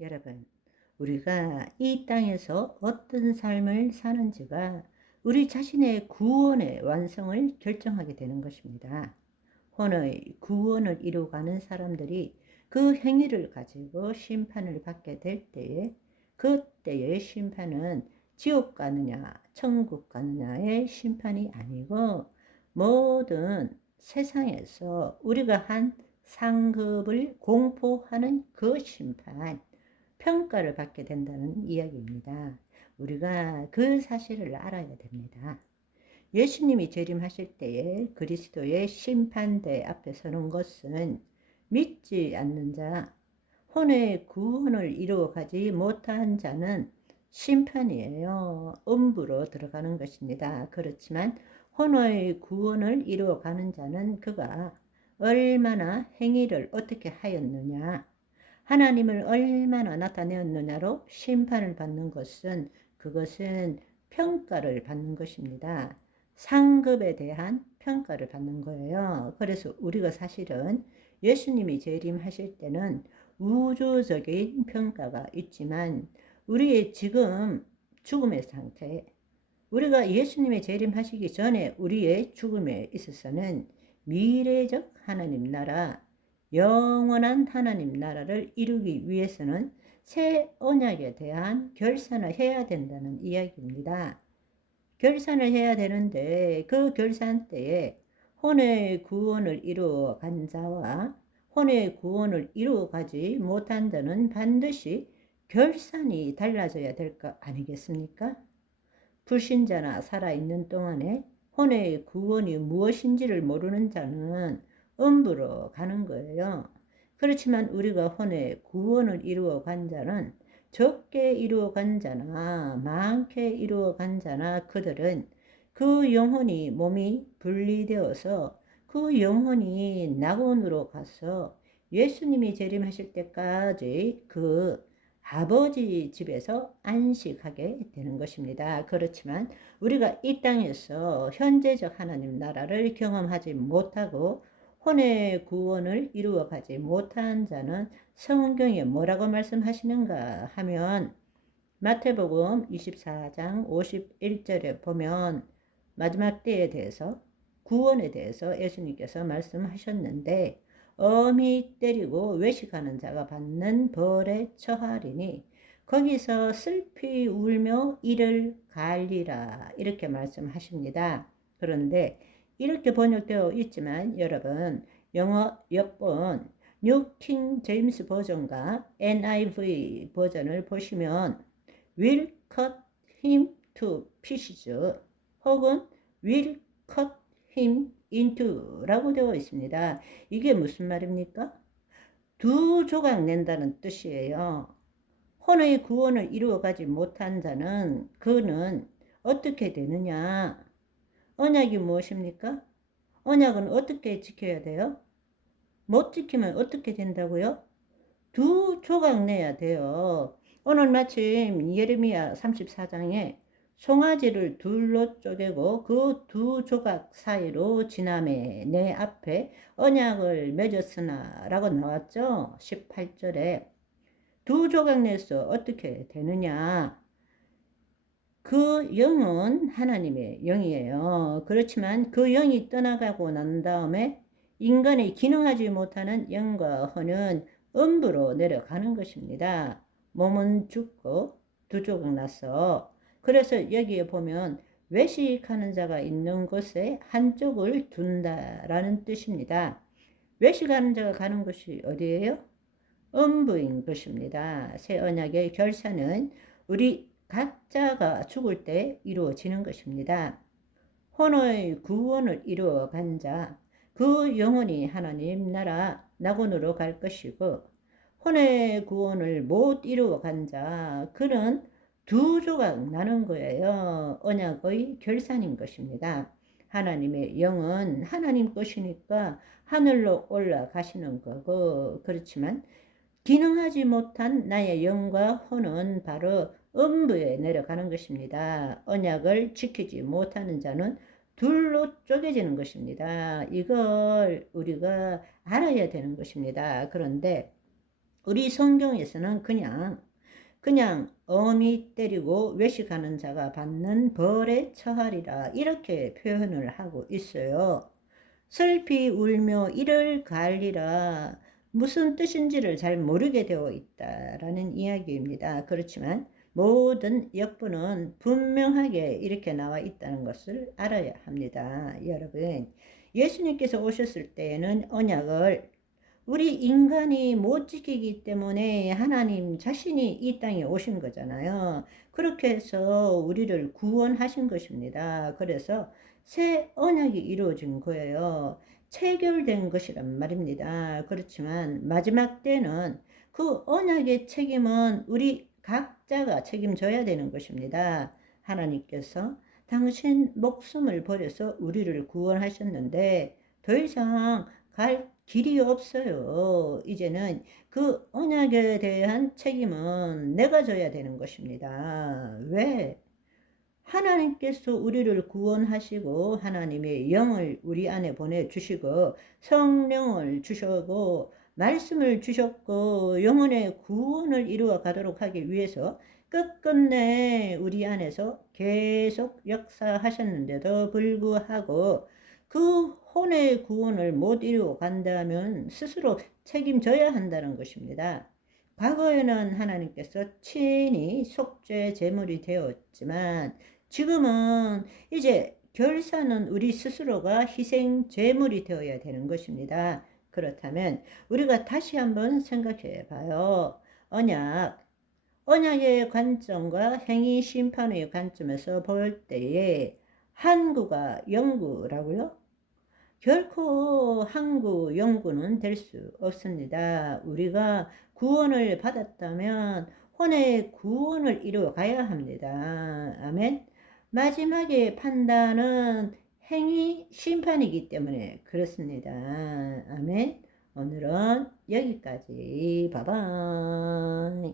여러분, 우리가 이 땅에서 어떤 삶을 사는지가 우리 자신의 구원의 완성을 결정하게 되는 것입니다. 혼의 구원을 이루어가는 사람들이 그 행위를 가지고 심판을 받게 될 때에, 그때의 심판은 지옥 가느냐 천국 가느냐의 심판이 아니고, 모든 세상에서 우리가 한 상급을 공포하는 그 심판, 평가를 받게 된다는 이야기입니다. 우리가 그 사실을 알아야 됩니다. 예수님이 재림하실 때에 그리스도의 심판대 앞에 서는 것은 믿지 않는 자, 혼의 구원을 이루어가지 못한 자는 심판이에요. 음부로 들어가는 것입니다. 그렇지만 혼의 구원을 이루어가는 자는 그가 얼마나 행위를 어떻게 하였느냐, 하나님을 얼마나 나타내었느냐로 심판을 받는 것은, 그것은 평가를 받는 것입니다. 상급에 대한 평가를 받는 거예요. 그래서 우리가 사실은 예수님이 재림하실 때는 우주적인 평가가 있지만, 우리의 지금 죽음의 상태, 우리가 예수님의 재림하시기 전에 우리의 죽음에 있어서는 미래적 하나님 나라, 영원한 하나님 나라를 이루기 위해서는 새 언약에 대한 결산을 해야 된다는 이야기입니다. 결산을 해야 되는데, 그 결산 때에 혼의 구원을 이루어 간 자와 혼의 구원을 이루어 가지 못한 자는 반드시 결산이 달라져야 될 거 아니겠습니까? 불신자나 살아있는 동안에 혼의 구원이 무엇인지를 모르는 자는 음부로 가는 거예요. 그렇지만 우리가 혼의 구원을 이루어 간 자는, 적게 이루어 간 자나 많게 이루어 간 자나, 그들은 그 영혼이 몸이 분리되어서 그 영혼이 낙원으로 가서 예수님이 재림하실 때까지 그 아버지 집에서 안식하게 되는 것입니다. 그렇지만 우리가 이 땅에서 현재적 하나님 나라를 경험하지 못하고 혼의 구원을 이루어가지 못한 자는 성경에 뭐라고 말씀하시는가 하면, 마태복음 24장 51절에 보면 마지막 때에 대해서, 구원에 대해서 예수님께서 말씀하셨는데, 어미 때리고 외식하는 자가 받는 벌에 처하리니 거기서 슬피 울며 이를 갈리라, 이렇게 말씀하십니다. 그런데 이렇게 번역되어 있지만, 여러분, 영어 역본 뉴 킹 제임스 버전과 NIV 버전을 보시면 will cut him to pieces 혹은 will cut him into 라고 되어 있습니다. 이게 무슨 말입니까? 두 조각 낸다는 뜻이에요. 혼의 구원을 이루어가지 못한 자는, 그는 어떻게 되느냐? 언약이 무엇입니까? 언약은 어떻게 지켜야 돼요? 못 지키면 어떻게 된다고요? 두 조각 내야 돼요. 오늘 마침 예레미야 34장에 송아지를 둘로 쪼개고 그 두 조각 사이로 지나매 내 앞에 언약을 맺었으나 라고 나왔죠. 18절에 두 조각 내서 어떻게 되느냐? 그 영은 하나님의 영이에요. 그렇지만 그 영이 떠나가고 난 다음에 인간이 기능하지 못하는 영과 혼은 음부로 내려가는 것입니다. 몸은 죽고 두 조각 나서. 그래서 여기에 보면 외식하는 자가 있는 곳에 한쪽을 둔다라는 뜻입니다. 외식하는 자가 가는 곳이 어디예요? 음부인 것입니다. 새 언약의 결산은 우리 각자가 죽을 때 이루어지는 것입니다. 혼의 구원을 이루어 간 자, 그 영혼이 하나님 나라 낙원으로 갈 것이고, 혼의 구원을 못 이루어 간 자, 그는 두 조각 나는 거예요. 언약의 결산인 것입니다. 하나님의 영은 하나님 것이니까 하늘로 올라가시는 거고, 그렇지만 기능하지 못한 나의 영과 혼은 바로 음부에 내려가는 것입니다. 언약을 지키지 못하는 자는 둘로 쪼개지는 것입니다. 이걸 우리가 알아야 되는 것입니다. 그런데 우리 성경에서는 그냥 어미 때리고 외식하는 자가 받는 벌에 처하리라 이렇게 표현을 하고 있어요. 슬피 울며 이를 갈리라 무슨 뜻인지를 잘 모르게 되어 있다라는 이야기입니다. 그렇지만 모든 역부는 분명하게 이렇게 나와 있다는 것을 알아야 합니다. 여러분, 예수님께서 오셨을 때에는 언약을 우리 인간이 못 지키기 때문에 하나님 자신이 이 땅에 오신 거잖아요. 그렇게 해서 우리를 구원하신 것입니다. 그래서 새 언약이 이루어진 거예요. 체결된 것이란 말입니다. 그렇지만 마지막 때는 그 언약의 책임은 우리 각자가 책임져야 되는 것입니다. 하나님께서 당신 목숨을 버려서 우리를 구원하셨는데 더 이상 갈 길이 없어요. 이제는 그 언약에 대한 책임은 내가 져야 되는 것입니다. 왜? 하나님께서 우리를 구원하시고 하나님의 영을 우리 안에 보내주시고 성령을 주셨고 말씀을 주셨고 영혼의 구원을 이루어 가도록 하기 위해서 끝끝내 우리 안에서 계속 역사하셨는데도 불구하고 그 혼의 구원을 못 이루어 간다면 스스로 책임져야 한다는 것입니다. 과거에는 하나님께서 친히 속죄 제물이 되었지만 지금은 이제 결사는 우리 스스로가 희생 제물이 되어야 되는 것입니다. 그렇다면 우리가 다시 한번 생각해 봐요. 언약의 관점과 행위 심판의 관점에서 볼 때에 한구가 영구라고요? 결코 항구, 영구는 될 수 없습니다. 우리가 구원을 받았다면 혼의 구원을 이루어 가야 합니다. 아멘. 마지막에 판단은 행위 심판이기 때문에 그렇습니다. 아멘. 오늘은 여기까지. 바이바이.